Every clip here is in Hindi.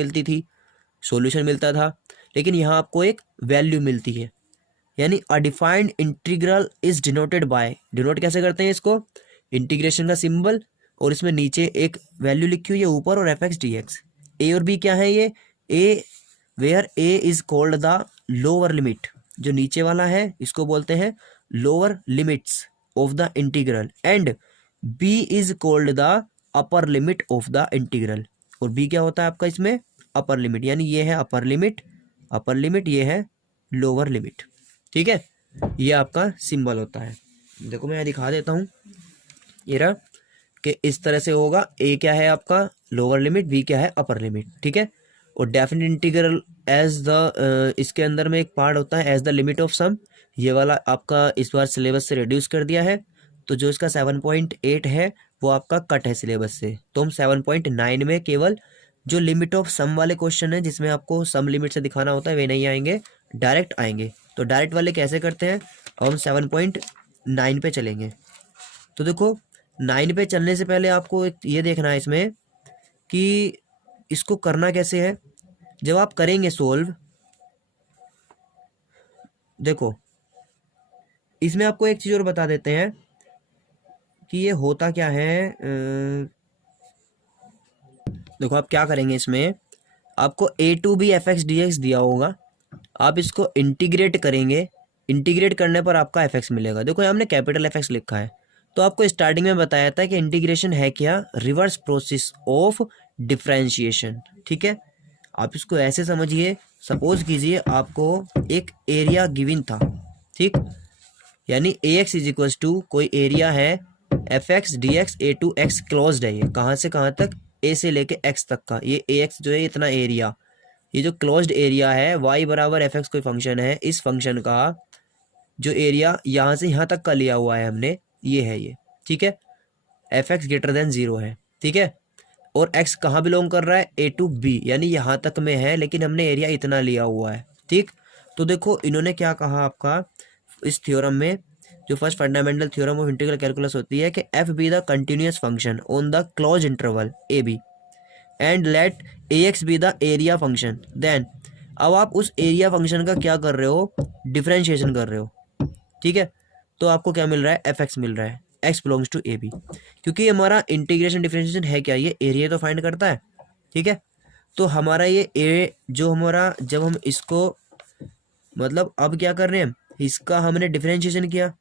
मिलती थी, सॉल्यूशन मिलता था, लेकिन यहाँ आपको एक वैल्यू मिलती है। यानी a defined integral is denoted by, denote कैसे करते हैं इसको, इंटीग्रेशन का सिंबल और इसमें नीचे एक वैल्यू लिखी हुई है ऊपर और F X D X. A और बी क्या है, ये A where A is called the lower limit, जो नीचे वाला है इसको बोलते हैं lower limits of the integral, and B is called the upper limit of the integral. और बी क्या होता है आपका इसमें, अपर लिमिट, यानी ये है अपर लिमिट, ये है लोअर लिमिट। ठीक है, ये आपका सिंबल होता है। देखो मैं यहाँ दिखा देता हूँ, ये रहा कि इस तरह से होगा, ए क्या है आपका लोअर लिमिट, बी क्या है अपर लिमिट। ठीक है, और डेफिनेट इंटीग्रल एज द, इसके अंदर में एक पार्ट होता है as the limit of sum, ये वाला आपका इस बार सिलेबस से रिड्यूस कर दिया है, तो जो इसका 7.8 है वो आपका कट है सिलेबस से। तो हम 7.9 में केवल जो लिमिट ऑफ सम वाले क्वेश्चन है जिसमें आपको सम लिमिट से दिखाना होता है वे नहीं आएंगे, डायरेक्ट आएंगे। तो डायरेक्ट वाले कैसे करते हैं, हम 7.9 पे चलेंगे। तो देखो 9 पे चलने से पहले आपको एक ये देखना है इसमें कि इसको करना कैसे है। जब आप करेंगे सोल्व, देखो इसमें आपको एक चीज और बता देते हैं कि ये होता क्या है। देखो आप क्या करेंगे, इसमें आपको A to B F X D X दिया होगा, आप इसको इंटीग्रेट करेंगे, इंटीग्रेट करने पर आपका एफ एक्स मिलेगा। देखो हमने कैपिटल एफ एक्स लिखा है, तो आपको स्टार्टिंग में बताया था कि इंटीग्रेशन है क्या, रिवर्स प्रोसेस ऑफ डिफरेंशिएशन। ठीक है, आप इसको ऐसे समझिए, सपोज कीजिए आपको एक एरिया गिवन था, ठीक, यानी A X is equal to कोई एरिया है F X D X A to X closed है, ये कहाँ से कहाँ तक, ए से लेके एक्स तक का, ये ए एक्स जो है इतना एरिया, ये जो क्लोज्ड एरिया है, वाई बराबर एफ एक्स कोई फंक्शन है, इस फंक्शन का जो एरिया यहाँ से यहाँ तक का लिया हुआ है हमने, ये है ये। ठीक है, एफ एक्स ग्रेटर देन 0 है। ठीक है, और x कहाँ बिलोंग कर रहा है, ए टू बी, यानी यहाँ तक में है, लेकिन हमने एरिया इतना लिया हुआ है। ठीक, तो देखो इन्होंने क्या कहा आपका इस थ्योरम में, जो first fundamental theorem of integral calculus होती है कि F be the continuous function on the close interval A B and let A X be the area function, then अब आप उस एरिया फंक्शन का क्या कर रहे हो, डिफरेंशिएशन कर रहे हो। ठीक है, तो आपको क्या मिल रहा है, एफ एक्स मिल रहा है, X belongs to A B, क्योंकि हमारा इंटीग्रेशन डिफरेंशिएशन है क्या, ये एरिया तो फाइंड करता है। ठीक है, तो हमारा ये ए जो हमारा, जब हम इसको मतलब अब क्या कर रहे हैं, इसका हमने डिफरेंशिएशन किया।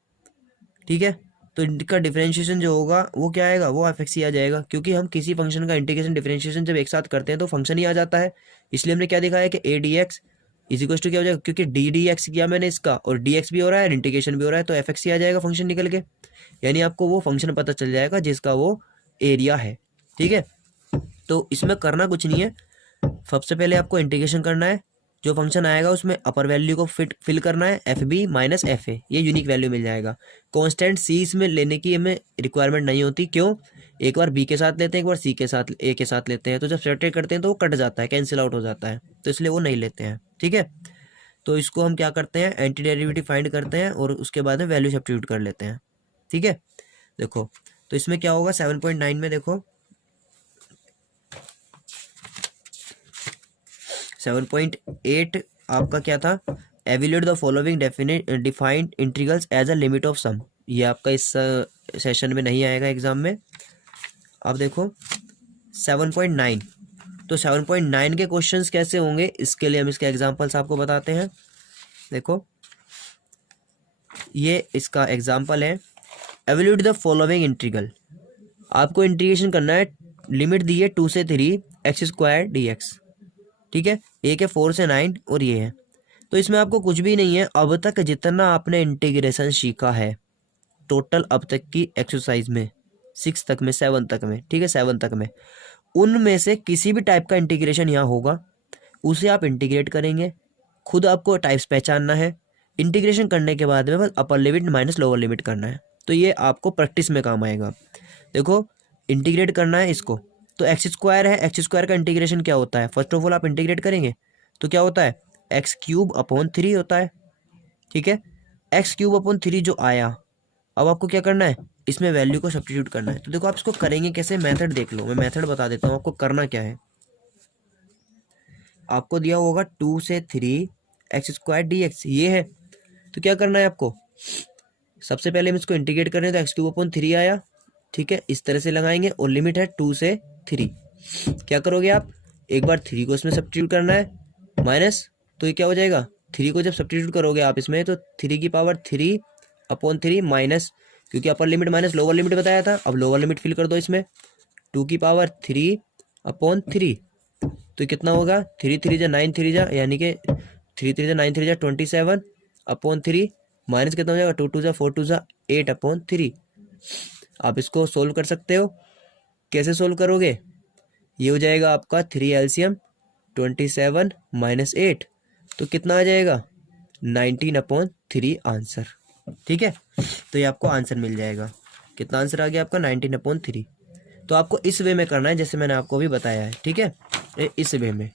ठीक है, तो इनका डिफरेंशिएशन जो होगा वो क्या आएगा, वो एफ एक्स ही आ जाएगा, क्योंकि हम किसी फंक्शन का इंटीग्रेशन डिफरेंशिएशन जब एक साथ करते हैं तो फंक्शन ही आ जाता है। इसलिए हमने क्या दिखाया कि A D X is equal to क्या हो जाएगा, क्योंकि डी डी एक्स किया मैंने इसका और डी एक्स भी हो रहा है, इंटीग्रेशन भी हो रहा है, तो एफ एक्स ही आ जाएगा फंक्शन निकल के, यानी आपको वो फंक्शन पता चल जाएगा जिसका वो एरिया है। ठीक है, तो इसमें करना कुछ नहीं है, सबसे पहले आपको इंटीग्रेशन करना है, जो फंक्शन आएगा उसमें अपर वैल्यू को फिल करना है, F B minus F A, ये यूनिक वैल्यू मिल जाएगा। कांस्टेंट सी इसमें लेने की हमें रिक्वायरमेंट नहीं होती, क्यों, एक बार बी के साथ लेते हैं, एक बार सी के साथ, ए के साथ लेते हैं, तो जब सेपरेट करते हैं तो वो कट जाता है, कैंसिल आउट हो जाता है, तो इसलिए वो नहीं लेते हैं। ठीक है, तो इसको हम क्या करते हैं, एंटी डेरिवेटिव फाइंड करते हैं और उसके बाद में वैल्यू सब्स्टिट्यूट कर लेते हैं। ठीक है, देखो तो इसमें क्या होगा, 7.9 में देखो 7.8 आपका क्या था, evaluate the following defined integrals as a limit of sum, ये आपका इस सेशन में नहीं आएगा एग्जाम में। अब देखो 7.9, तो 7.9 के क्वेश्चंस कैसे होंगे, इसके लिए हम इसके एग्जांपल्स आपको बताते हैं। देखो ये इसका एग्जांपल है, एवेल्यूएट द फॉलोइंग इंटीग्रल, आपको इंटीग्रेशन करना है, लिमिट दी है 2 से 3 एक्स स्क्वायर डी एक्स। ठीक है, एक है 4 से 9 और ये है, तो इसमें आपको कुछ भी नहीं है, अब तक जितना आपने इंटीग्रेशन सीखा है टोटल अब तक की एक्सरसाइज में 6 तक में 7 तक में, ठीक है 7 तक में, उनमें से किसी भी टाइप का इंटीग्रेशन यहाँ होगा उसे आप इंटीग्रेट करेंगे, खुद आपको टाइप्स पहचानना है, इंटीग्रेशन करने के बाद में बस upper limit minus lower limit करना है, तो ये आपको प्रैक्टिस में काम आएगा। देखो इंटीग्रेट करना है इसको, तो एक्स स्क्वायर है, एक्स स्क्वायर का इंटीग्रेशन क्या होता है, फर्स्ट ऑफ ऑल आप इंटीग्रेट करेंगे तो क्या होता है, एक्स क्यूब अपॉन 3 होता है। ठीक है, एक्स क्यूब अपॉन 3 जो आया, अब आपको क्या करना है, इसमें वैल्यू को सब्स्टिट्यूट करना है। तो देखो आप इसको करेंगे कैसे, मेथड देख लो, मैं मेथड बता देता हूँ आपको करना क्या है। आपको दिया होगा 2 से 3 एक्स स्क्वायर डी एक्स, ये है। तो क्या करना है आपको, सबसे पहले हम इसको इंटीग्रेट करें तो एक्स क्यूब अपॉन 3 आया, ठीक है, इस तरह से लगाएंगे और लिमिट है 2 से 3। क्या करोगे आप, एक बार 3 को इसमें सब्स्टिट्यूट करना है माइनस, तो ये क्या हो जाएगा, 3 को जब सब्स्टिट्यूट करोगे आप इसमें तो 3 की पावर 3 अपॉन 3 माइनस, क्योंकि upper limit minus lower limit बताया था, अब लोअर लिमिट फिल कर दो इसमें, 2 की पावर 3 अपॉन 3, तो कितना होगा, 3 3 जा 9 3 जा, यानी कि 3 3 जा 9 3 जा 27 अपॉन 3 माइनस कितना हो जाएगा, 2 2 जा 4 2 जा 8 अपॉन 3। आप इसको सोल्व कर सकते हो, कैसे सोल्व करोगे, ये हो जाएगा आपका 3 एलसीएम 27 माइनस 8, तो कितना आ जाएगा 19 अपॉन 3 आंसर, ठीक है। तो ये आपको आंसर मिल जाएगा, कितना आंसर आ गया आपका 19 अपॉन 3। तो आपको इस वे में करना है जैसे मैंने आपको अभी बताया है, ठीक है, इस वे में,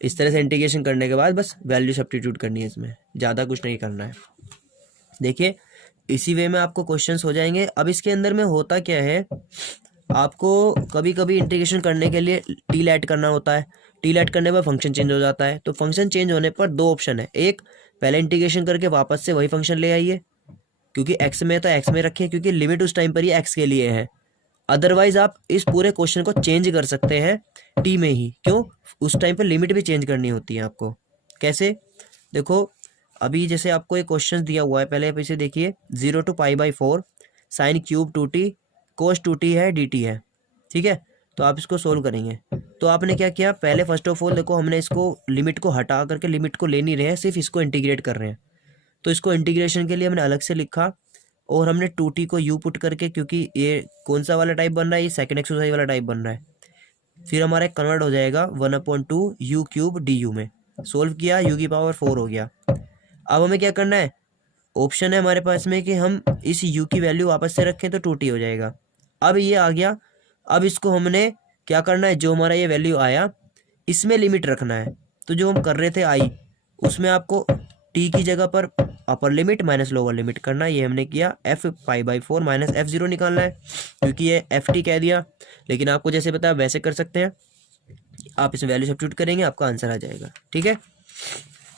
इस तरह से इंटीग्रेशन करने के बाद बस वैल्यू सब्स्टिट्यूट करनी है, इसमें ज़्यादा कुछ नहीं करना है। देखिए इसी वे में आपको क्वेश्चंस हो जाएंगे। अब इसके अंदर में होता क्या है, आपको कभी कभी इंटीग्रेशन करने के लिए टी लैट करना होता है, टी लैट करने पर फंक्शन चेंज हो जाता है। तो फंक्शन चेंज होने पर दो ऑप्शन है, एक पहले इंटीग्रेशन करके वापस से वही फंक्शन ले आइए, क्योंकि एक्स में तो एक्स में रखिए, क्योंकि लिमिट उस टाइम पर ही एक्स के लिए है। अदरवाइज आप इस पूरे क्वेश्चन को चेंज कर सकते हैं टी में ही, क्यों, उस टाइम पर लिमिट भी चेंज करनी होती है आपको। कैसे, देखो अभी जैसे आपको एक क्वेश्चन दिया हुआ है, पहले आप इसे देखिए, 0 to π/4 sine cube 2t cos 2t है dt है, ठीक है। तो आप इसको सोल्व करेंगे, तो आपने क्या किया, पहले फर्स्ट ऑफ ऑल देखो हमने इसको लिमिट को हटा करके, लिमिट को ले नहीं रहे हैं, सिर्फ इसको इंटीग्रेट कर रहे हैं। तो इसको इंटीग्रेशन के लिए हमने अलग से लिखा और हमने 2t को u पुट करके, क्योंकि ये कौन सा वाला टाइप बन रहा है, ये सेकंड एक्सरसाइज वाला टाइप बन रहा है, फिर हमारा कन्वर्ट हो जाएगा 1/2 u क्यूब du में। सोल्व किया, u की पावर 4 हो गया। अब हमें क्या करना है, ऑप्शन है हमारे पास में कि हम इस u की वैल्यू वापस से रखें तो 2t हो जाएगा। अब ये आ गया, अब इसको हमने क्या करना है, जो हमारा ये वैल्यू आया इसमें लिमिट रखना है। तो जो हम कर रहे थे i, उसमें आपको t की जगह पर upper limit minus lower limit करना है, ये हमने किया। f π/4 माइनस f0 निकालना है, क्योंकि ये ft कह दिया, लेकिन आपको जैसे पता है वैसे कर सकते हैं, आप इसमें वैल्यू सब्स्टिट्यूट करेंगे आपका आंसर आ जाएगा, ठीक है।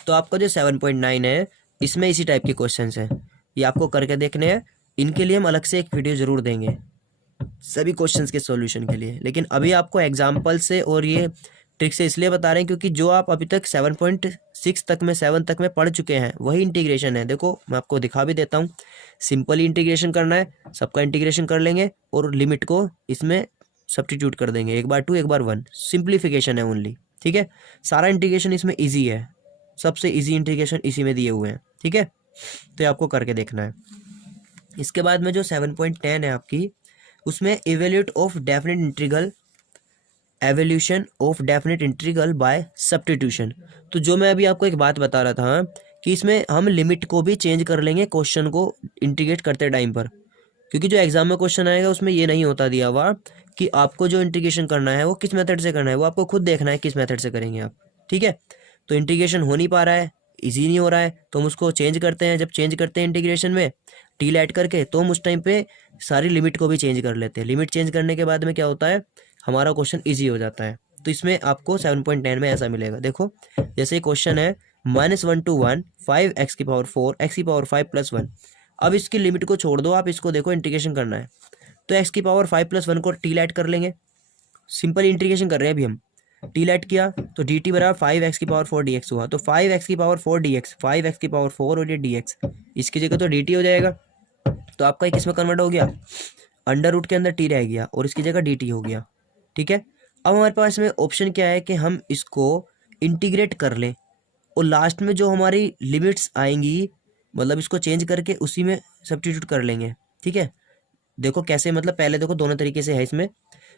तो आपका जो 7.9 है इसमें इसी टाइप के क्वेश्चंस हैं, ये आपको करके देखने हैं। इनके लिए हम अलग से एक वीडियो ज़रूर देंगे सभी क्वेश्चंस के सॉल्यूशन के लिए, लेकिन अभी आपको एग्जांपल से और ये ट्रिक से इसलिए बता रहे हैं क्योंकि जो आप अभी तक 7.6 तक में 7 तक में पढ़ चुके हैं वही इंटीग्रेशन है। देखो मैं आपको दिखा भी देता हूँ, सिंपली इंटीग्रेशन करना है, सबका इंटीग्रेशन कर लेंगे और लिमिट को इसमें सब्स्टिट्यूट कर देंगे, एक बार 2 एक बार 1, सिंप्लीफिकेशन है ओनली, ठीक है। सारा इंटीग्रेशन इसमें ईजी है, सबसे इजी इंटीग्रेशन इसी में दिए हुए हैं, ठीक है। तो ये आपको करके देखना है। इसके बाद में जो 7.10 है आपकी, उसमें evaluate of definite integral, evolution of definite integral by substitution. तो जो मैं अभी आपको एक बात बता रहा था कि इसमें हम लिमिट को भी चेंज कर लेंगे क्वेश्चन को इंटीग्रेट करते टाइम पर, क्योंकि जो एग्जाम में क्वेश्चन आएगा उसमें ये नहीं होता दिया हुआ कि आपको जो इंटीग्रेशन करना है वो किस मेथड से करना है, वो आपको खुद देखना है किस मेथड से करेंगे आप, ठीक है। तो इंटीग्रेशन हो नहीं पा रहा है, इजी नहीं हो रहा है, तो हम उसको चेंज करते हैं। जब चेंज करते हैं इंटीग्रेशन में टी ऐड करके, तो हम उस टाइम पे सारी लिमिट को भी चेंज कर लेते हैं। लिमिट चेंज करने के बाद में क्या होता है, हमारा क्वेश्चन इजी हो जाता है। तो इसमें आपको 7.10 में ऐसा मिलेगा। देखो जैसे क्वेश्चन है -1 to 1 5 x की पावर 4 x की पावर 5 + 1। अब इसकी लिमिट को छोड़ दो, आप इसको देखो इंटीग्रेशन करना है, तो x की पावर 5 + 1 को टी ऐड कर लेंगे। सिंपल इंटीग्रेशन कर रहे हैं अभी हम, टी ऐड किया तो डी टी बराबर 5x की पावर 4 dx हुआ, तो 5x की पावर 4 dx, 5x की पावर 4 और ये dx, इसकी जगह तो dt हो जाएगा। तो आपका किस में कन्वर्ट हो गया, अंडर रूट के अंदर t रह गया और इसकी जगह dt हो गया, ठीक है। अब हमारे पास में ऑप्शन क्या है कि हम इसको इंटीग्रेट कर लें और लास्ट में जो हमारी लिमिट्स आएंगी, मतलब इसको चेंज करके उसी में सब्स्टिट्यूट कर लेंगे, ठीक है। देखो कैसे, मतलब पहले देखो दोनों तरीके से है इसमें।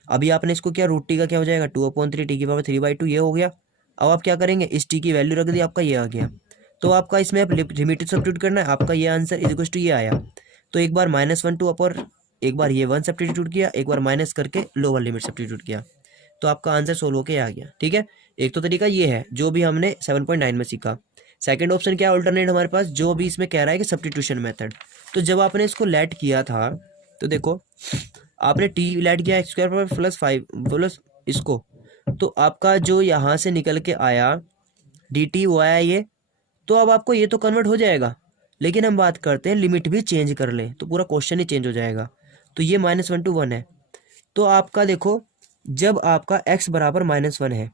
अभी आपने इसको क्या, रूट टी का क्या हो जाएगा 2/3 टी की पावर 3/2, ये हो गया। अब आप क्या करेंगे, इस टी की वैल्यू रख दी, आपका ये आ गया। तो आपका इसमें आप लिमिट सब्स्टिट्यूट करना है, आपका ये आंसर इज टू ये आया। तो एक बार -1 to अपर, एक बार ये 1 सब्स्टिट्यूट किया, एक बार माइनस करके लोअर लिमिट सब्स्टिट्यूट किया, तो आपका आंसर सोल्व होके आ गया, ठीक है। एक तो तरीका ये है जो भी हमने 7.9 में सीखा। सेकंड ऑप्शन क्या है, अल्टरनेट हमारे पास जो भी इसमें कह रहा है कि सब्स्टिट्यूशन मेथड। तो जब आपने इसको लेट किया था, तो देखो आपने टी लेट किया x² पर +5 प्लस इसको, तो आपका जो यहाँ से निकल के आया डी टी वो आया ये, तो अब आपको ये तो कन्वर्ट हो जाएगा, लेकिन हम बात करते हैं लिमिट भी चेंज कर लें तो पूरा क्वेश्चन ही चेंज हो जाएगा। तो ये -1 to 1 है, तो आपका देखो जब आपका x बराबर -1 है,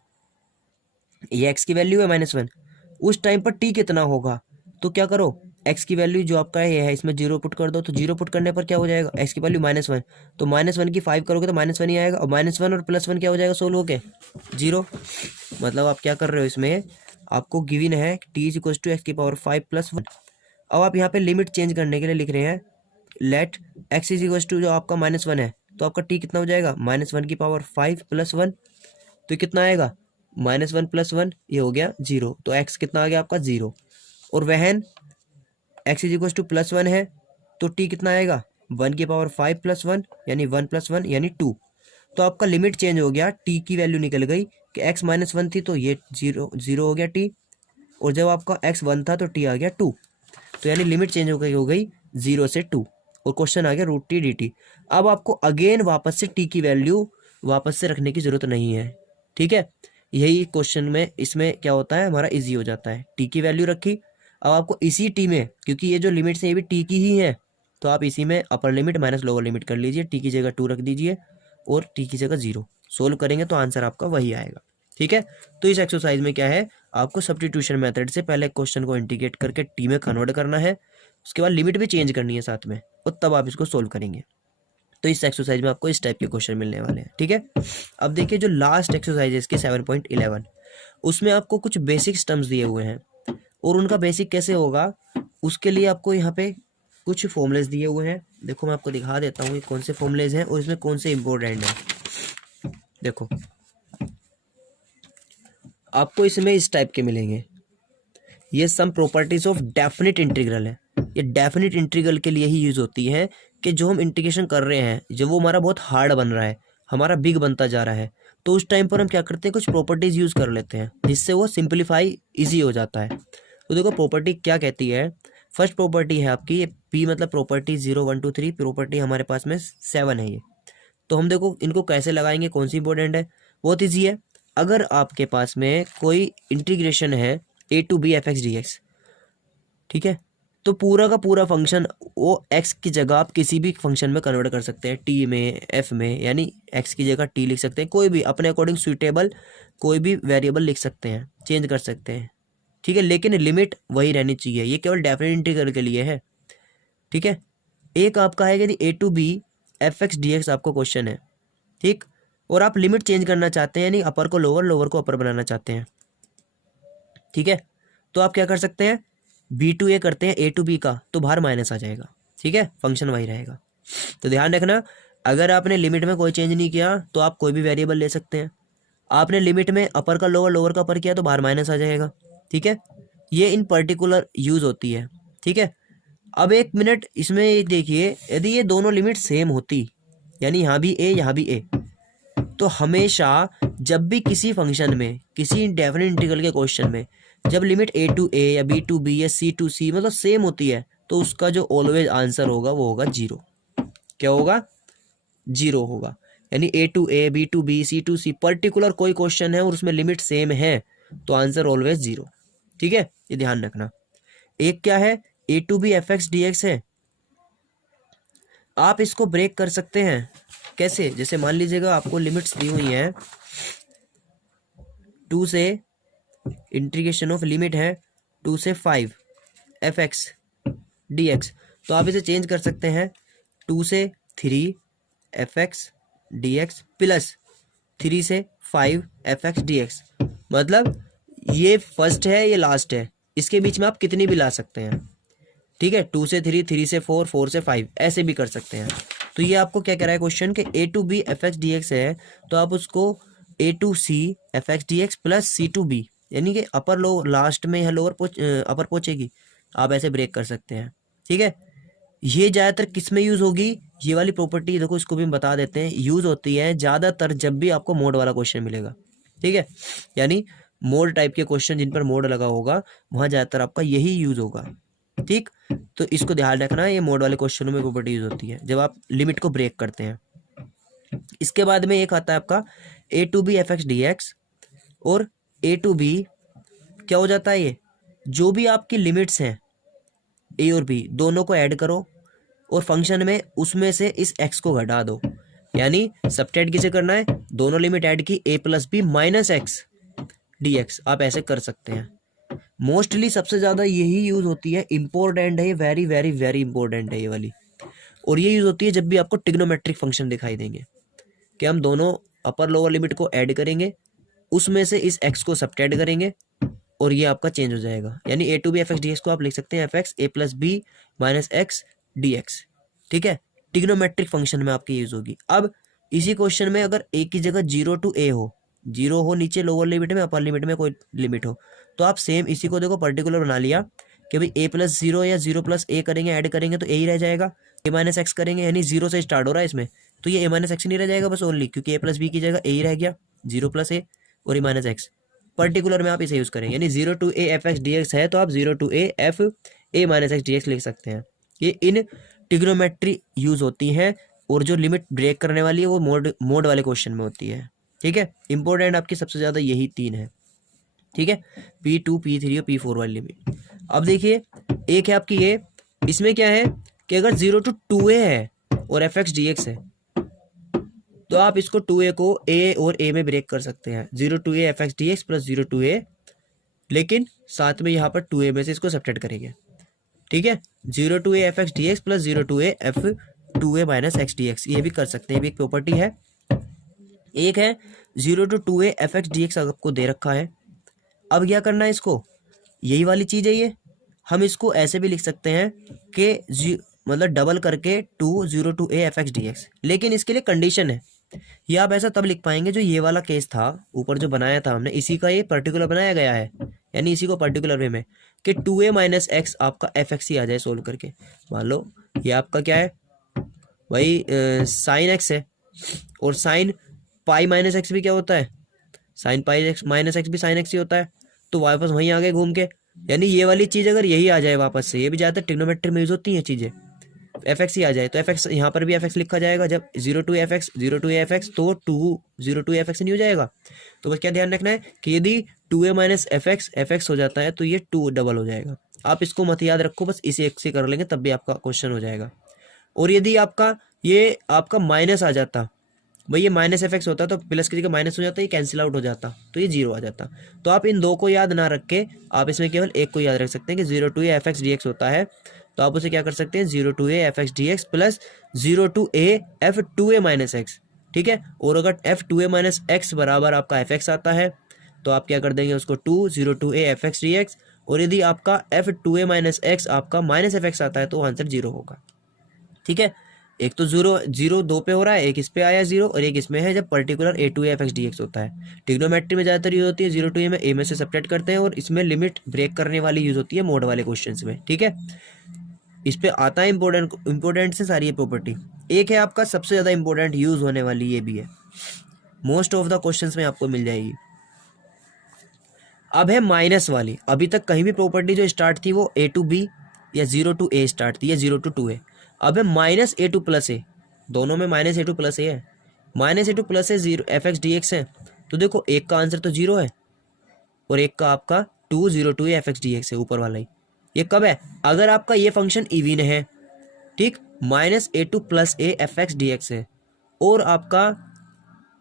ये x की वैल्यू है -1, उस टाइम पर t कितना होगा, तो क्या करो x की वैल्यू जो आपका ये है इसमें 0 पुट कर दो, तो 0 पुट करने पर क्या हो जाएगा, x की वैल्यू -1, तो -1 की 5 करोगे तो -1 ही आएगा, और -1 और +1 क्या हो जाएगा सोल्व होके 0। मतलब आप क्या कर रहे हो इसमें, आपको गिवन है t is equal to x⁵ +1। अब आप यहाँ पे लिमिट चेंज करने के लिए लिख रहे हैं let x is equal to जो आपका -1 है, तो आपका t कितना हो जाएगा -1⁵ +1, तो कितना आएगा -1 +1, ये हो गया 0, तो x कितना आ गया आपका 0। और वहन x इज इक्वल टू +1 है, तो t कितना आएगा 1⁵ +1 यानी 1 + 1 यानी 2। तो आपका लिमिट चेंज हो गया, t की वैल्यू निकल गई कि x -1 थी तो ये 0 हो गया t, और जब आपका x 1 था तो t आ गया 2, तो यानी लिमिट चेंज हो गई 0 से 2, और क्वेश्चन आ गया √t dt। अब आपको अगेन वापस से t की वैल्यू वापस से रखने की ज़रूरत नहीं है, ठीक है। यही क्वेश्चन में इसमें क्या होता है हमारा इजी हो जाता है, t की वैल्यू रखी, अब आपको इसी t में, क्योंकि ये जो लिमिट्स है ये भी t की ही है, तो आप इसी में upper limit minus lower limit कर लीजिए, t की जगह 2 रख दीजिए और t की जगह 0, सोल्व करेंगे तो आंसर आपका वही आएगा, ठीक है। तो इस एक्सरसाइज में क्या है, आपको सब्स्टिट्यूशन मेथड से पहले क्वेश्चन को इंटीग्रेट करके टी में कन्वर्ट करना है, उसके बाद लिमिट भी चेंज करनी है साथ में, और तब आप इसको सोल्व करेंगे। तो इस एक्सरसाइज में आपको इस टाइप के क्वेश्चन मिलने वाले हैं, ठीक है। अब देखिए जो लास्ट एक्सरसाइज है इसकी 7.11, उसमें आपको कुछ बेसिक टर्म्स दिए हुए हैं, और उनका बेसिक कैसे होगा उसके लिए आपको यहाँ पे कुछ फॉर्मूलेज दिए हुए हैं। देखो मैं आपको दिखा देता हूँ ये कौन से फॉर्मूलेज हैं और इसमें कौन से इंपॉर्टेंट है। देखो आपको इसमें इस टाइप के मिलेंगे, ये some properties of definite integral है, ये डेफिनिट इंटीग्रल के लिए ही यूज होती है कि जो हम इंटीग्रेशन कर रहे हैं जब वो हमारा बहुत हार्ड बन रहा है, हमारा बिग बनता जा रहा है, तो उस टाइम पर हम क्या करते हैं कुछ प्रॉपर्टीज यूज कर लेते हैं जिससे वो सिंप्लीफाई इजी हो जाता है। तो देखो प्रॉपर्टी क्या कहती है, फर्स्ट प्रॉपर्टी है आपकी ये पी मतलब प्रॉपर्टी 0 1 2 3, प्रॉपर्टी हमारे पास में 7 है ये। तो हम देखो इनको कैसे लगाएंगे, कौन सी इंपॉर्टेंट है, बहुत ईजी है। अगर आपके पास में कोई इंटीग्रेशन है a to b f(x) dx, ठीक है, तो पूरा का पूरा फंक्शन वो x की जगह आप किसी भी फंक्शन में कन्वर्ट कर सकते हैं, t में f में, यानी x की जगह t लिख सकते हैं, कोई भी अपने अकॉर्डिंग सुइटेबल कोई भी वेरिएबल लिख सकते हैं, चेंज कर सकते हैं, ठीक है, लेकिन लिमिट वही रहनी चाहिए, ये केवल डेफिनेट इंटीग्रल के लिए है, ठीक है। एक आपका है यदि a to b f(x) dx आपको क्वेश्चन है, ठीक, और आप लिमिट चेंज करना चाहते हैं यानी अपर को लोअर, लोअर को अपर बनाना चाहते हैं, ठीक है, तो आप क्या कर सकते हैं b to a करते हैं a to b का, तो बाहर माइनस आ जाएगा, ठीक है, फंक्शन वही रहेगा। तो ध्यान रखना अगर आपने लिमिट में कोई चेंज नहीं किया तो आप कोई भी वेरिएबल ले सकते हैं, आपने लिमिट में अपर का लोअर, लोअर का अपर किया तो बाहर माइनस आ जाएगा, ठीक है, ये इन पर्टिकुलर यूज होती है, ठीक है। अब एक मिनट इसमें देखिए, यदि ये दोनों लिमिट सेम होती यानी यहाँ भी a यहाँ भी a, तो हमेशा जब भी किसी फंक्शन में किसी डेफिनेट इंटीग्रल के क्वेश्चन में जब लिमिट a to a या b to b या c to c मतलब सेम होती है तो उसका जो ऑलवेज आंसर होगा वो होगा 0। क्या होगा 0 होगा, यानी a to a b to b c to c particular कोई क्वेश्चन है और उसमें लिमिट सेम है तो आंसर ऑलवेज 0, ठीक है, ये ध्यान रखना। एक क्या है a to b f(x) dx है, आप इसको ब्रेक कर सकते हैं कैसे, जैसे मान लीजिएगा आपको लिमिट्स दी हुई हैं 2 से इंटीग्रेशन ऑफ लिमिट है 2 से 5 f(x) dx, तो आप इसे चेंज कर सकते हैं 2 से 3 f(x) dx प्लस 3 से 5 f(x) dx, मतलब ये फर्स्ट है ये लास्ट है, इसके बीच में आप कितनी भी ला सकते हैं, ठीक है, 2 से 3 3 से 4 4 से 5 ऐसे भी कर सकते हैं। तो ये आपको क्या कह रहा है क्वेश्चन कि a to b f(x) dx है, तो आप उसको a to c f(x) dx plus c to b यानी कि अपर लो लास्ट में या लोअर अपर पहुंचेगी, आप ऐसे ब्रेक कर सकते हैं, ठीक है। ये ज़्यादातर किस में यूज़ होगी, ये वाली प्रॉपर्टी देखो इसको भी हम बता देते हैं, यूज़ होती है ज़्यादातर जब भी आपको मोड वाला क्वेश्चन मिलेगा, ठीक है, यानी मोड टाइप के क्वेश्चन जिन पर मोड लगा होगा वहाँ ज़्यादातर आपका यही यूज़ होगा, ठीक। तो इसको ध्यान रखना, ये मोड वाले क्वेश्चनों में प्रॉपर्टी यूज होती है जब आप लिमिट को ब्रेक करते हैं। इसके बाद में एक आता है आपका a to b f(x) dx और a to b क्या हो जाता है, ये जो भी आपकी लिमिट्स हैं ए और बी दोनों को ऐड करो और फंक्शन में उसमें से इस एक्स को घटा दो। यानी सबट्रैक्ट किसे करना है, दोनों लिमिट ऐड की A plus B minus X D X, आप ऐसे कर सकते हैं। मोस्टली सबसे ज़्यादा यही यूज़ होती है, इंपॉर्टेंट है ये, वेरी वेरी वेरी इंपॉर्टेंट है ये वाली। और ये यूज़ होती है जब भी आपको ट्रिग्नोमेट्रिक फंक्शन दिखाई देंगे कि हम दोनों अपर लोअर लिमिट को ऐड करेंगे, उसमें से इस एक्स को सबट्रैक्ट करेंगे और ये आपका चेंज हो जाएगा। यानी A to B F X D X को आप लिख सकते हैं F X A plus B minus X D X. ठीक है, ट्रिग्नोमेट्रिक फंक्शन में आपकी यूज होगी। अब इसी क्वेश्चन में अगर ए की जगह 0 to a हो, 0 हो नीचे लोअर लिमिट में, अपर लिमिट में कोई लिमिट हो, तो आप सेम इसी को देखो पर्टिकुलर बना लिया कि भाई a प्लस 0 या 0 प्लस a करेंगे, ऐड करेंगे तो a ही रह जाएगा। a माइनस एक्स करेंगे यानी 0 से स्टार्ट हो रहा है इसमें, तो ये a माइनस एक्स नहीं रह जाएगा बस ओनली, क्योंकि a प्लस बी की जगह a ही रह गया, 0 प्लस a और a माइनस एक्स। पर्टिकुलर में आप इसे यूज़ करेंगे, यानी 0 to a F X D x है तो आप 0 to a F A minus X D x लिख सकते हैं। ये इन ट्रिग्नोमेट्री यूज़ होती हैं और जो लिमिट ब्रेक करने वाली है वो मोड वाले क्वेश्चन में होती है। ठीक है, इंपॉर्टेंट आपकी सबसे ज़्यादा यही 3 है। ठीक है, P2 P3 और P4 वाली लिमिट। अब देखिए एक है आपकी ये, इसमें क्या है कि अगर 0 to 2a है और एफ एक्स डी एक्स है तो आप इसको 2a को a और a में ब्रेक कर सकते हैं, 0 to a F X D x plus 0 to a, लेकिन साथ में यहाँ पर 2a में से इसको सब्ट्रैक्ट करेंगे। ठीक है, 0 to a F X D x plus 0 to a F 2a minus X D x, ये भी कर सकते हैं, ये भी एक प्रॉपर्टी है। एक है 0 to 2a F X D x आपको दे रखा है। अब क्या करना है इसको, यही वाली चीज़ है ये, हम इसको ऐसे भी लिख सकते हैं कि मतलब डबल करके 0 to a F X D x, लेकिन इसके लिए कंडीशन है। ये आप ऐसा तब लिख पाएंगे जो ये वाला केस था ऊपर जो बनाया था हमने, इसी का ये पर्टिकुलर बनाया गया है, यानी इसी को पर्टिकुलर वे में कि 2a माइनस एक्स आपका एफ एक्स ही आ जाए सोल्व करके। मान लो ये आपका क्या है भाई, साइन एक्स है, और साइन पाई माइनस एक्स भी क्या होता है, sine pi x minus x भी साइन एक्स ही होता है, तो वापस वहीं आ गए घूम के। यानी ये वाली चीज़ अगर यही आ जाए वापस से, ये भी ज़्यादातर ट्रिग्नोमेट्री में यूज होती हैं चीज़ें, एफ एक्स ही आ जाए तो एफ एक्स यहाँ पर भी एफ एक्स लिखा जाएगा। जब 0 to F x 0 to F x तो 0 to एफ एक्स नहीं हो जाएगा। तो बस क्या ध्यान रखना है कि यदि 2a माइनस एफ एक्स हो जाता है तो ये 2 डबल हो जाएगा। आप इसको मत याद रखो, बस इसे एक से कर लेंगे तब भी आपका क्वेश्चन हो जाएगा। और यदि आपका ये आपका माइनस आ जाता, भाई ये माइनस एफ एक्स होता तो प्लस की जगह माइनस हो जाता, ये कैंसिल आउट हो जाता तो ये 0 आ जाता। तो आप इन दो को याद ना रख के आप इसमें केवल एक को याद रख सकते हैं कि 0 to a F X D x होता है, तो आप उसे क्या कर सकते हैं 0 to a F X D x plus 0 to a F 2a minus x. ठीक है, और अगर एफ 2a माइनस एक्स बराबर आपका एफ एक्स आता है तो आप क्या कर देंगे उसको 0 to a F X D x, और यदि आपका एफ 2a माइनस एक्स आपका माइनस एफ एक्स आता है तो आंसर 0 होगा। ठीक है, एक तो 0 2 पे हो रहा है, एक इस पे आया 0, और एक इसमें है जब particular a to a F X D x होता है। ट्रिग्नोमेट्री में ज़्यादातर यूज होती है 0 to a में, a में से सब्ट्रैक्ट करते हैं, और इसमें लिमिट ब्रेक करने वाली यूज होती है मोड वाले क्वेश्चंस में। ठीक है, इस पे आता है इंपॉर्टेंट से सारी ये प्रॉपर्टी। एक है आपका सबसे ज़्यादा इंपॉर्टेंट यूज होने वाली, ये भी है, मोस्ट ऑफ द क्वेश्चंस में आपको मिल जाएगी। अब है माइनस वाली। अभी तक कहीं भी प्रॉपर्टी जो स्टार्ट थी वो a to b या 0 to a स्टार्ट थी, या 0 to 2a। अब है minus a to plus a, दोनों में minus a to plus a है, minus a to plus a 0 F X D x है, तो देखो एक का आंसर तो 0 है और एक का आपका 0 to a F X D x है ऊपर वाला ही। ये कब है, अगर आपका ये फंक्शन इवन है, ठीक, minus a to plus a F X D x है, और आपका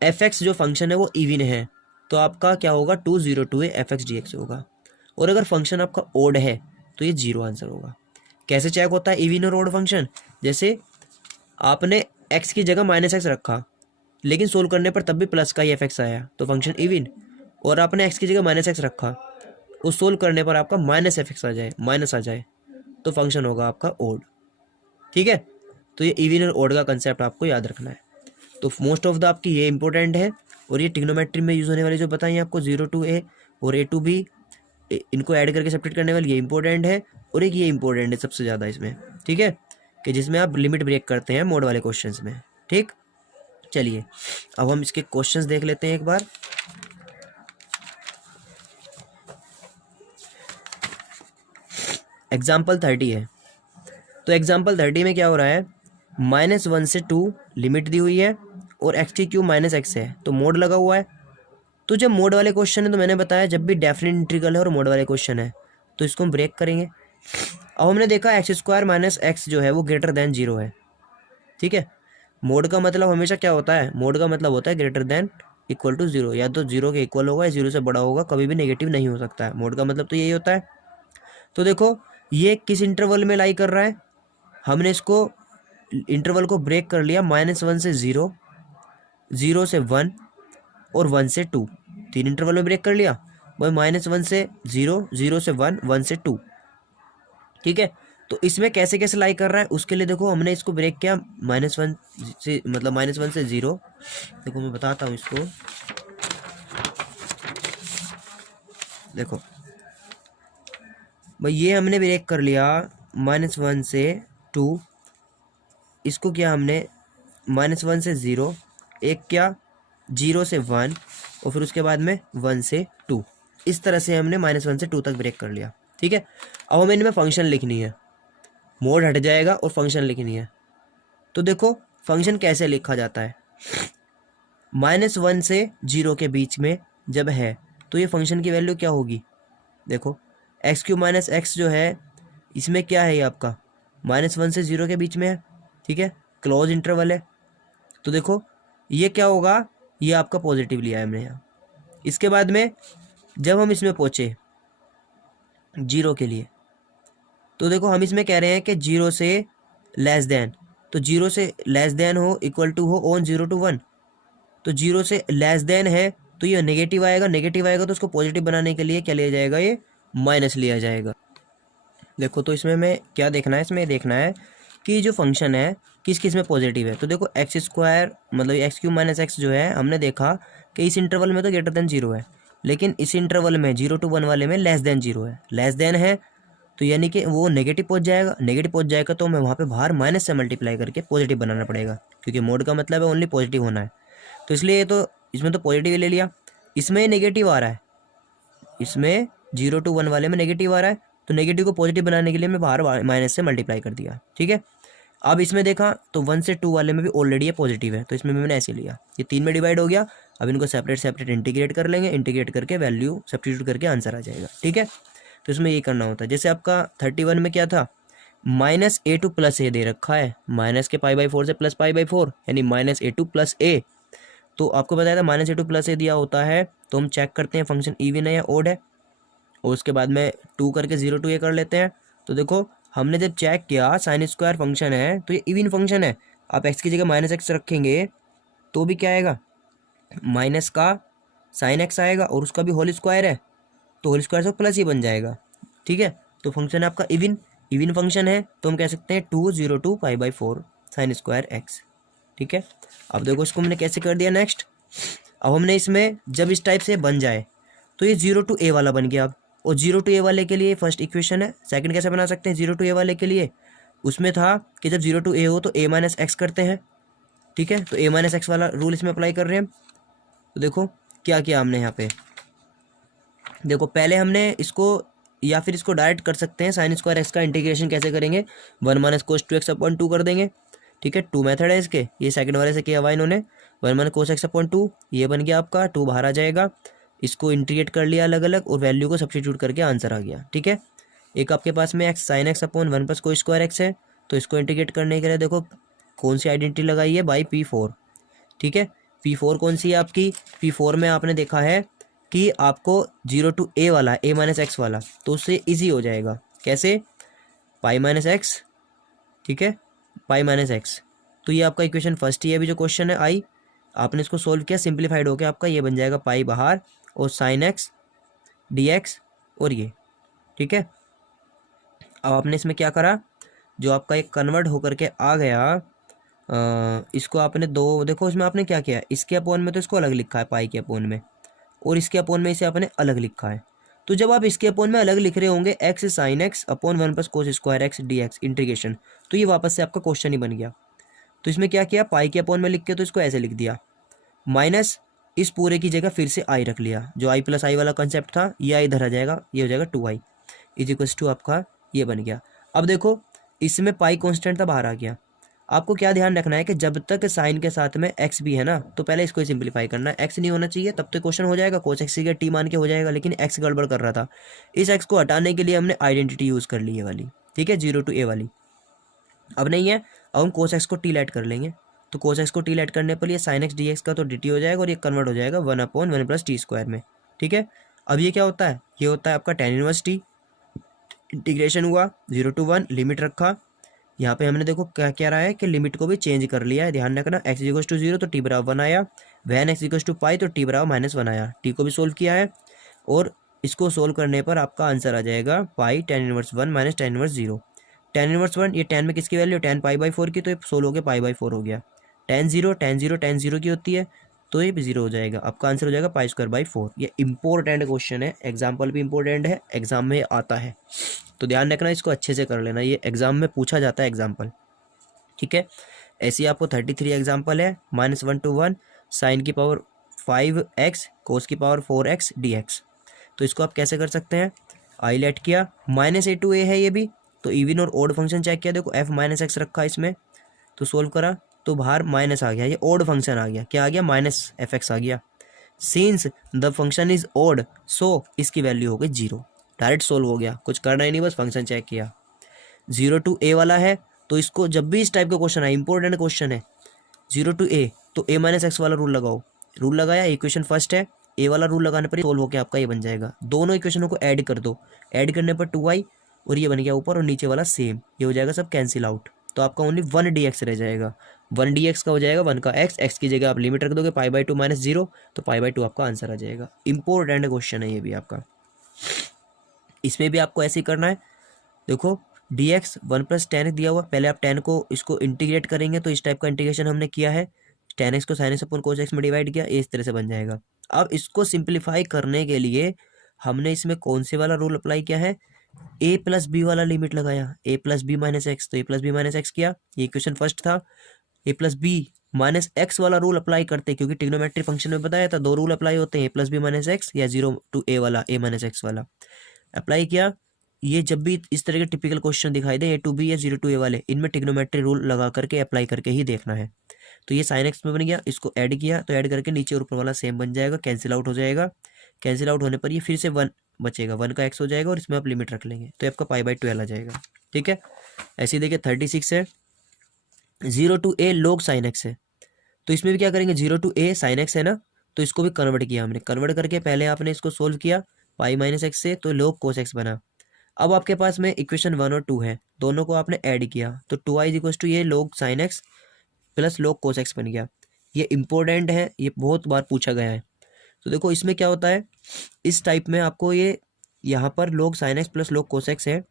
एफ एक्स जो फंक्शन है वो इवन है, तो आपका क्या होगा 0 to a F X D x होगा। और अगर फंक्शन आपका ओड है तो ये 0 आंसर होगा। कैसे चेक होता है इवन और ओड फंक्शन, जैसे आपने x की जगह माइनस एक्स रखा लेकिन सोल्व करने पर तब भी प्लस का ही एफ एक्स आया तो फंक्शन इवन, और आपने x की जगह माइनस एक्स रखा उस सोल्व करने पर आपका माइनस एफ एक्स आ जाए, माइनस आ जाए, तो फंक्शन होगा आपका ओड। ठीक है, तो ये इवन और ओड का कंसेप्ट आपको याद रखना है। तो मोस्ट ऑफ द आपकी ये इंपॉर्टेंट है, और ये ट्रिग्नोमेट्री में यूज़ होने वाली जो बताइए आपको 0 to a और a to b, इनको ऐड करके सेपरेट करने वाली ये इंपॉर्टेंट है, और एक ये इंपॉर्टेंट है सबसे ज़्यादा इसमें। ठीक है, कि जिसमें आप लिमिट ब्रेक करते हैं मोड वाले क्वेश्चंस में। ठीक, चलिए अब हम इसके क्वेश्चंस देख लेते हैं एक बार। एग्जाम्पल 30 है, तो एग्जाम्पल 30 में क्या हो रहा है, -1 से 2 लिमिट दी हुई है और x की क्यूब माइनस एक्स है, तो मोड लगा हुआ है। तो जब मोड वाले क्वेश्चन है तो मैंने बताया जब भी डेफिनेट इंटीग्रल है और मोड वाले क्वेश्चन है तो इसको हम ब्रेक करेंगे। अब हमने देखा एक्स स्क्वायर माइनस एक्स जो है वो ग्रेटर देन 0 है, ठीक है। मोड का मतलब हमेशा क्या होता है, मोड का मतलब होता है ग्रेटर देन इक्वल टू 0, या तो 0 के इक्वल होगा या 0 से बड़ा होगा, कभी भी नेगेटिव नहीं हो सकता है। मोड का मतलब तो यही होता है। तो देखो ये किस इंटरवल में लाई कर रहा है, हमने इसको इंटरवल को ब्रेक कर लिया, -1 से 0, 0 से 1 और 1 से 2, 3 इंटरवल में ब्रेक कर लिया। वही -1 से 0, 0 से 1, 1 से 2, ठीक है। तो इसमें कैसे कैसे लाई कर रहा है उसके लिए देखो हमने इसको ब्रेक किया -1 से, मतलब -1 से 0। देखो मैं बताता हूँ इसको, देखो भाई ये हमने ब्रेक कर लिया -1 से 2, इसको किया हमने -1 से 0, एक क्या 0 से 1 और फिर उसके बाद में 1 से 2, इस तरह से हमने -1 से 2 तक ब्रेक कर लिया, ठीक है। अब हमें इनमें फंक्शन लिखनी है, मोड हट जाएगा और फंक्शन लिखनी है। तो देखो फंक्शन कैसे लिखा जाता है, -1 से 0 के बीच में जब है तो ये फंक्शन की वैल्यू क्या होगी, देखो x³ माइनस एक्स जो है इसमें क्या है, ये आपका -1 से 0 के बीच में है, ठीक है, क्लोज इंटरवल है। तो देखो ये क्या होगा, ये आपका पॉजिटिव लिया है हमने यहाँ। इसके बाद में जब हम इसमें पहुँचे 0 के लिए, तो देखो हम इसमें कह रहे हैं कि 0 से लेस देन, तो 0 से लेस देन हो, इक्वल टू हो ऑन 0 to 1, तो 0 से लेस देन है तो ये नेगेटिव आएगा, नेगेटिव आएगा तो उसको पॉजिटिव बनाने के लिए क्या लिया जाएगा, ये माइनस लिया जाएगा। देखो तो इसमें मैं क्या देखना है, इसमें देखना है कि जो फंक्शन है किस किस में पॉजिटिव है। तो देखो x² मतलब x³ माइनस एक्स जो है हमने देखा कि इस इंटरवल में तो ग्रेटर देन 0 है, लेकिन इस इंटरवल में 0 to 1 वाले में लेस देन 0 है, लेस देन है तो यानी कि वो नेगेटिव पहुंच जाएगा, नेगेटिव पहुंच जाएगा तो हमें वहाँ पे बाहर माइनस से मल्टीप्लाई करके पॉजिटिव बनाना पड़ेगा, क्योंकि मोड का मतलब है ओनली पॉजिटिव होना है। तो इसलिए तो इसमें तो पॉजिटिव ले लिया, इसमें नेगेटिव आ रहा है, इसमें 0 to 1 वाले में नेगेटिव आ रहा है, तो नेगेटिव को पॉजिटिव बनाने के लिए मैं बाहर माइनस से मल्टीप्लाई कर दिया, ठीक है। अब इसमें देखा तो 1 से 2 वाले में भी ऑलरेडी ये पॉजिटिव है, तो इसमें भी मैंने ऐसे लिया, ये 3 में डिवाइड हो गया। अब इनको सेपरेट सेपरेट इंटीग्रेट कर लेंगे, इंटीग्रेट करके वैल्यू सब्स्टिट्यूट करके आंसर आ जाएगा, ठीक है। तो इसमें ये करना होता है। जैसे आपका 31 में क्या था, -a2 + a दे रखा है, माइनस के π/4 से प्लस π/4 यानी -a2 + a। तो आपको बताया था -a2 + a दिया होता है, तो हम चेक करते हैं फंक्शन इवन है या ओड है, और उसके बाद में 2 करके 0 to a कर लेते हैं। तो देखो हमने जब चेक किया sin² फंक्शन है तो ये इवन फंक्शन है, आप x की जगह -x रखेंगे तो भी क्या आएगा, माइनस का sin x आएगा, और उसका भी होल स्क्वायर है तो होल स्क्वायर से प्लस ही बन जाएगा, ठीक है। तो फंक्शन है आपका इवन फंक्शन है, तो हम कह सकते हैं 2 0 to π/4 sin² x, ठीक है। अब देखो इसको हमने कैसे कर दिया नेक्स्ट। अब हमने इसमें जब इस टाइप से बन जाए तो ये 0 to a वाला बन गया अब, और 0 to a वाले के लिए फर्स्ट इक्वेशन है। सेकंड कैसे बना सकते हैं 0 to a वाले के लिए, उसमें था कि जब 0 to a हो तो a - x करते हैं, ठीक है। तो a - x वाला रूल इसमें अप्लाई कर रहे हैं। तो देखो क्या किया हमने यहाँ पे, देखो पहले हमने इसको या फिर इसको डायरेक्ट कर सकते हैं, sin² x का इंटीग्रेशन कैसे करेंगे, 1 - cos 2x/2 कर देंगे, ठीक है। 2 मेथड है इसके, ये सेकंड वाले से किया हुआ इन्होंने, 1 - cos x/2 ये बन गया आपका, 2 बाहर आ जाएगा, इसको इंटीग्रेट कर लिया अलग अलग और वैल्यू को सब्स्टिट्यूट करके आंसर आ गया, ठीक है। एक आपके पास में x sin x/1 + cos² x है, तो इसको इंटीग्रेट करने के लिए देखो कौन सी आइडेंटिटी लगाई है, बाई P4, ठीक है। P4 कौन सी है आपकी, P4 में आपने देखा है कि आपको 0 to a वाला a - x वाला, तो उससे इजी हो जाएगा, कैसे π - x, ठीक है, π - x। तो ये आपका इक्वेशन फर्स्ट ही है, अभी जो क्वेश्चन है आई, आपने इसको सोल्व किया, सिंप्लीफाइड होकर आपका ये बन जाएगा पाई बाहर और sin x dx और ये, ठीक है। अब आपने इसमें क्या करा, जो आपका एक कन्वर्ट होकर के आ गया, इसको आपने दो, देखो इसमें आपने क्या किया, इसके अपोन में तो इसको अलग लिखा है पाई के अपोन में, और इसके अपोन में इसे आपने अलग लिखा है। तो जब आप इसके अपोन में अलग लिख रहे होंगे x sin x upon 1 + cos² x dx integration, तो ये वापस से आपका क्वेश्चन ही बन गया। तो इसमें क्या किया, पाई के अपोन में लिख के तो इसको ऐसे लिख दिया, माइनस इस पूरे की जगह फिर से i रख लिया, जो i + i वाला कंसेप्ट था ये i इधर आ जाएगा, ये हो जाएगा 2i = आपका ये बन गया। अब देखो इसमें पाई कांस्टेंट था बाहर आ गया, आपको क्या ध्यान रखना है कि जब तक साइन के साथ में एक्स भी है ना, तो पहले इसको ही सिंप्लीफाई करना है। एक्स नहीं होना चाहिए, तब तो क्वेश्चन हो जाएगा कोस एक्स की टी मान के हो जाएगा, लेकिन एक्स गड़बड़ कर रहा था। इस एक्स को हटाने के लिए हमने आइडेंटिटी यूज़ कर ली है वाली, ठीक है, 0 to a वाली। अब नहीं है, अब हम कोस एक्स को टी लेट कर लेंगे। तो कोस एक्स को टी लेट करने पर ये साइन एक्स डी एक्स का तो डी टी हो जाएगा, और ये कन्वर्ट हो जाएगा 1/1 + t² में, ठीक है। अब ये क्या होता है, ये होता है आपका tan इनवर्स टी। इंटीग्रेशन हुआ 0 to 1, लिमिट रखा। यहाँ पे हमने देखो क्या क्या रहा है कि लिमिट को भी चेंज कर लिया है, ध्यान रखना। x = 0 तो t = 1 आया, वैन x = पाई तो t = -1 आया। t को भी सोल्व किया है, और इसको सोल्व करने पर आपका आंसर आ जाएगा पाई tan inverse 1 - tan inverse 0। tan inverse 1, ये tan में किसकी वैल्यू, tan π/4 की, तो ये सोल्व हो गया π/4 हो गया। tan 0 की होती है, तो ये 0 हो जाएगा। आपका आंसर हो जाएगा π²/4। ये इंपॉर्टेंट क्वेश्चन है, एग्जाम्पल भी इंपॉर्टेंट है, एग्जाम में आता है, तो ध्यान रखना, इसको अच्छे से कर लेना, ये एग्जाम में पूछा जाता है एग्जाम्पल, ठीक है। ऐसे ही आपको 33 एग्जाम्पल है। -1 to 1 साइन की पावर 5x कोस की पावर 4x dx। तो इसको आप कैसे कर सकते हैं, आई लेट किया, -a to a है ये भी, तो इवन और ओड फंक्शन चेक किया, देखो f - x रखा इसमें, तो सोल्व करा तो बाहर माइनस आ गया, ये ओड फंक्शन आ गया, क्या आ गया, -fx आ गया। Since the function is odd, so इसकी वैल्यू हो गई 0। डायरेक्ट सोल्व हो गया, कुछ करना ही नहीं, बस फंक्शन चेक किया। 0 to a वाला है, तो इसको जब भी इस टाइप का क्वेश्चन है, इंपॉर्टेंट क्वेश्चन है, 0 to a, तो a - x वाला रूल लगाओ। रूल लगाया, इक्वेशन फर्स्ट है, a वाला रूल लगाने पर सोल्व होकर आपका ये बन जाएगा। दोनों इक्वेशनों को ऐड कर दो, ऐड करने पर 2y, और ये बन गया ऊपर और नीचे वाला सेम, ये हो जाएगा सब कैंसिल आउट, तो आपका ओनली 1 dx रह जाएगा। 1 dx का हो जाएगा 1 का x की जगह आप लिमिट रख दोगे π/2 - 0, तो π/2 आपका आंसर आ जाएगा। इंपॉर्टेंट क्वेश्चन है ये भी आपका, इसमें भी आपको ऐसे ही करना है। देखो dx 1 + tan दिया हुआ, पहले आप tan को इसको इंटीग्रेट करेंगे, तो इस टाइप का इंटीग्रेशन हमने किया है, tan x को sin x अपन cos x में डिवाइड किया, इस तरह से बन जाएगा। अब इसको सिंप्लीफाई करने के लिए हमने इसमें कौन से वाला रूल अप्लाई किया है, a + b वाला लिमिट लगाया, a + b - x, तो a + b - x किया, ये इक्वेशन फर्स्ट था। a + b - x वाला रूल अप्लाई करते, क्योंकि ट्रिग्नोमेट्री फंक्शन में बताया था 2 रूल अप्लाई होते हैं, a + b - x या 0 to a वाला, a - x वाला अप्लाई किया। ये जब भी इस तरह के टिपिकल क्वेश्चन दिखाई दे, a to b या 0 to a वाले, इनमें ट्रिग्नोमेट्री रूल लगा करके अप्लाई करके ही देखना है। तो ये sin x में बन गया, इसको ऐड किया, तो ऐड करके नीचे और ऊपर वाला सेम बन जाएगा, कैंसिल आउट हो जाएगा। कैंसिल आउट होने पर ये फिर से 1 बचेगा, 1 का x हो जाएगा, और इसमें आप लिमिट रख लेंगे, तो आपका π/12 आ जाएगा, ठीक है। ऐसे ही देखिए 36 है, 0 to a log sin x है, तो इसमें भी क्या करेंगे, 0 to a sin x है ना, तो इसको भी कन्वर्ट किया हमने, कन्वर्ट करके पहले आपने इसको सोल्व किया π - x से, तो log cos x बना। अब आपके पास में इक्वेशन 1 और 2 है, दोनों को आपने ऐड किया, तो 2y = ये log sin x plus log cos x बन गया। ये इंपॉर्टेंट है, ये बहुत बार पूछा गया है। तो देखो इसमें क्या होता है, इस टाइप में आपको ये यहाँ पर log sin x plus log cos x है।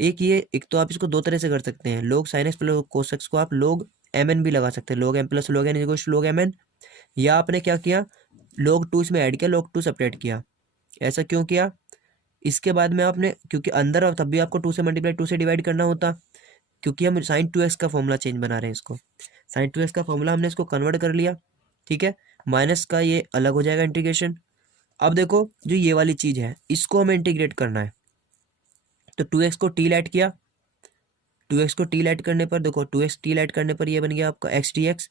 एक तो आप इसको दो तरह से कर सकते हैं, log sin x plus cos x को आप log mn भी लगा सकते हैं, log m plus log n = log mn। या आपने क्या किया, log 2 इसमें ऐड किया, log 2 सेपरेट किया। ऐसा क्यों किया, इसके बाद में आपने, क्योंकि अंदर तब भी आपको 2 से मल्टीप्लाई 2 से डिवाइड करना होता, क्योंकि हम sin 2x का फॉर्मूला चेंज बना रहे हैं इसको, sin 2x का फॉर्मूला हमने इसको कन्वर्ट कर लिया, ठीक है। माइनस का ये अलग हो जाएगा इंटीग्रेशन। अब देखो जो ये वाली चीज़ है, इसको हमें इंटीग्रेट करना है, तो 2x को t लेट किया, 2x को t लेट करने पर देखो 2x t लेट करने पर ये बन गया आपका x dx,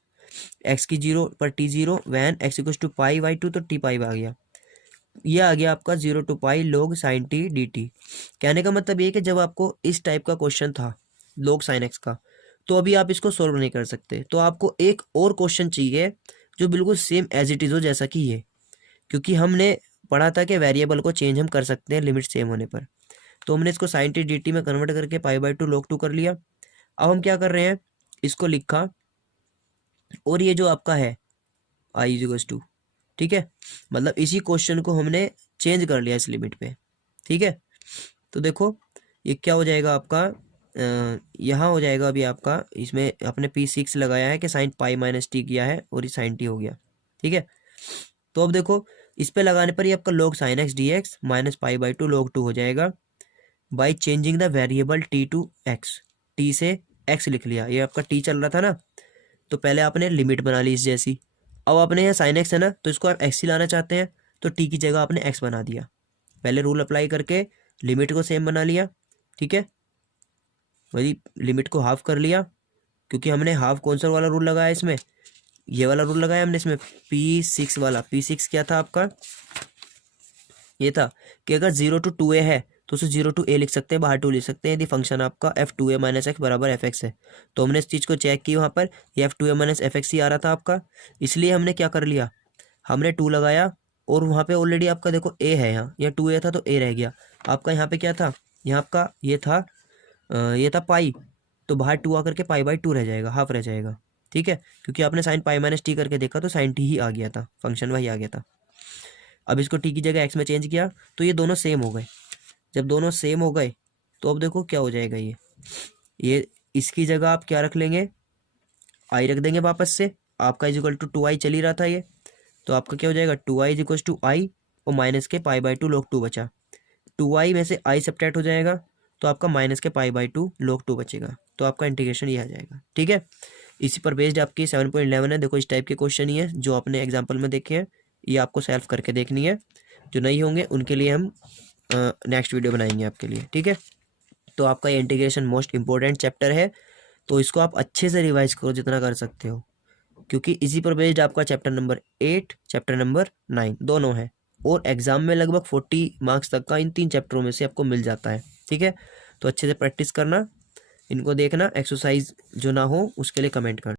x की 0 पर t 0, वैन x = π/2, तो t पाई आ गया, ये आ गया आपका 0 to pi log sin t dt। कहने का मतलब ये कि जब आपको इस टाइप का क्वेश्चन था log sin x का, तो अभी आप इसको सोल्व नहीं कर सकते, तो आपको एक और क्वेश्चन चाहिए जो बिल्कुल सेम एज इट इज़ हो जैसा कि ये, क्योंकि हमने पढ़ा था कि वेरिएबल को चेंज हम कर सकते हैं लिमिट सेम होने पर। तो हमने इसको sin t dt में कन्वर्ट करके π/2 log 2 कर लिया। अब हम क्या कर रहे हैं, इसको लिखा, और ये जो आपका है i = ठीक है, मतलब इसी क्वेश्चन को हमने चेंज कर लिया इस लिमिट पे, ठीक है। तो देखो ये क्या हो जाएगा आपका, यहाँ हो जाएगा अभी आपका, इसमें अपने p6 लगाया है कि sin π - t किया है, और ये sin t हो गया, ठीक है। तो अब देखो इस पे लगाने पर ये आपका log sin x dx - π/2 log 2 हो जाएगा, by changing the variable t to x, t से x लिख लिया, ये आपका t चल रहा था ना, तो पहले आपने लिमिट बना ली इस जैसी। अब आपने यहाँ sin x है ना, तो इसको आप x ही लाना चाहते हैं, तो t की जगह आपने x बना दिया, पहले रूल अप्लाई करके लिमिट को सेम बना लिया, ठीक है, वही लिमिट को हाफ कर लिया, क्योंकि हमने हाफ कौन सा वाला रूल लगाया इसमें, ये वाला रूल लगाया हमने इसमें, P6 वाला। P6 क्या था आपका, ये था कि अगर 0 to 2a है तो उसे 0 to a लिख सकते हैं, बाहर 2 लिख सकते हैं यदि फंक्शन आपका f2a माइनस एक्स बराबर fx है। तो हमने इस चीज़ को चेक की वहाँ पर, ये f2a माइनस fx ही आ रहा था आपका, इसलिए हमने क्या कर लिया, हमने 2 लगाया और वहाँ पे ऑलरेडी आपका देखो a है, यहाँ 2a था तो a रह गया आपका। यहाँ पे क्या था, यहाँ आपका ये था पाई, तो बाहर 2 आकर के पाई बाई 2 रह जाएगा, हाफ रह जाएगा, ठीक है, क्योंकि आपने साइन पाई माइनस टी करके देखा तो साइन टी ही आ गया था, फंक्शन वही आ गया था। अब इसको टी की जगह एक्स में चेंज किया तो ये दोनों सेम हो गए। जब दोनों सेम हो गए तो अब देखो क्या हो जाएगा, ये इसकी जगह आप क्या रख लेंगे, आई रख देंगे वापस से, आपका इज इक्वल टू 2i चल ही रहा था ये, तो आपका क्या हो जाएगा 2i इज इक्वल टू आई और माइनस के पाई बाई 2 log 2 बचा, 2i में से i सब्ट्रैक्ट हो जाएगा तो आपका माइनस के पाई बाई 2 log 2 बचेगा, तो आपका इंटीग्रेशन ये आ जाएगा, ठीक है। इसी पर बेस्ड आपकी 7.11 है, देखो इस टाइप के क्वेश्चन ही है जो आपने एग्जाम्पल में देखे हैं, ये आपको सेल्फ करके देखनी है, जो नहीं होंगे उनके लिए हम नेक्स्ट वीडियो बनाएंगे आपके लिए, ठीक है। तो आपका ये इंटीग्रेशन मोस्ट इंपॉर्टेंट चैप्टर है, तो इसको आप अच्छे से रिवाइज करो जितना कर सकते हो, क्योंकि इसी पर बेस्ड आपका चैप्टर नंबर 8 चैप्टर नंबर 9 दोनों है, और एग्जाम में लगभग 40 मार्क्स तक का इन 3 चैप्टरों में से आपको मिल जाता है, ठीक है। तो अच्छे से प्रैक्टिस करना, इनको देखना, एक्सरसाइज जो ना हो उसके लिए कमेंट करना।